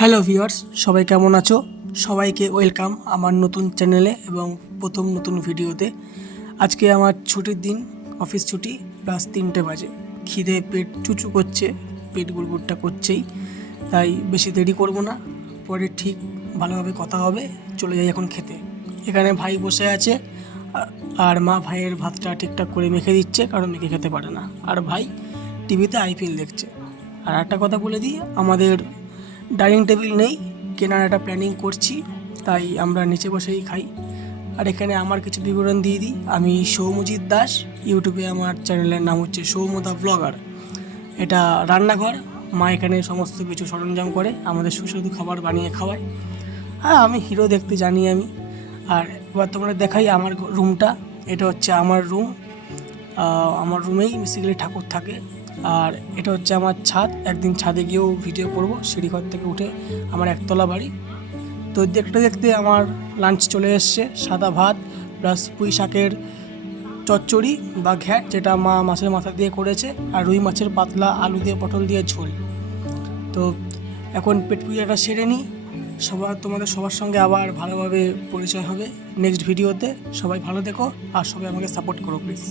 Hello viewers, সবাই কেমন আছো? সবাইকে ওয়েলকাম আমার নতুন চ্যানেলে এবং প্রথম নতুন ভিডিওতে। আজকে আমার ছুটির দিন, অফিস ছুটি, প্লাস 3টে বাজে। খিদে পেট চুচু করছে, পেট গুড়গুড়টা করছেই, তাই বেশি দেরি করব না। পরে ঠিক ভালোভাবে কথা হবে, চলে যাই এখন খেতে। এখানে ভাই বসে আছে আর মা ভাইয়ের ভাতটা ঠিকঠাক করে মেখে দিচ্ছে, কারণ মেখে খেতে পারে না। আর ভাই টিভিতে আইপিএল দেখছে। আর একটা কথা বলে দিই, আমাদের ডাইনিং টেবিল নেই, কেনার একটা প্ল্যানিং করছি, তাই আমরা নিচে বসেই খাই। আর এখানে আমার কিছু বিবরণ দিয়ে দিই। আমি সৌম্যজিৎ দাস, ইউটিউবে আমার চ্যানেলের নাম হচ্ছে সৌম্যদা ব্লগার। এটা রান্নাঘর, মা এখানে সমস্ত কিছু সরঞ্জাম করে আমাদের সুস্বাদু খাবার বানিয়ে খাওয়ায়। হ্যাঁ, আমি হিরো দেখতে জানি আমি। আর এবার তোমরা দেখাই আমার রুমটা। এটা হচ্ছে আমার রুম। আমার রুমেই বেসিক্যালি ঠাকুর থাকে। আর এটা হচ্ছে আমার ছাদ। একদিন ছাদে গিয়েও ভিডিও করব, সিঁড়িঘর থেকে উঠে। আমার একতলা বাড়ি। তো দেখতে দেখতে আমার লাঞ্চ চলে এসছে। সাদা ভাত প্লাস পুঁই শাকের চচ্চড়ি বা ঘ্যাট, যেটা মা মাছের মাথা দিয়ে করেছে, আর রুই মাছের পাতলা আলু দিয়ে পটল দিয়ে ঝোল। তো এখন পেট পূজাটা সেরে নিই। তোমাদের সবার সঙ্গে আবার ভালোভাবে পরিচয় হবে নেক্সট ভিডিওতে। সবাই ভালো থেকো আর সবাই আমাকে সাপোর্ট করো প্লিজ।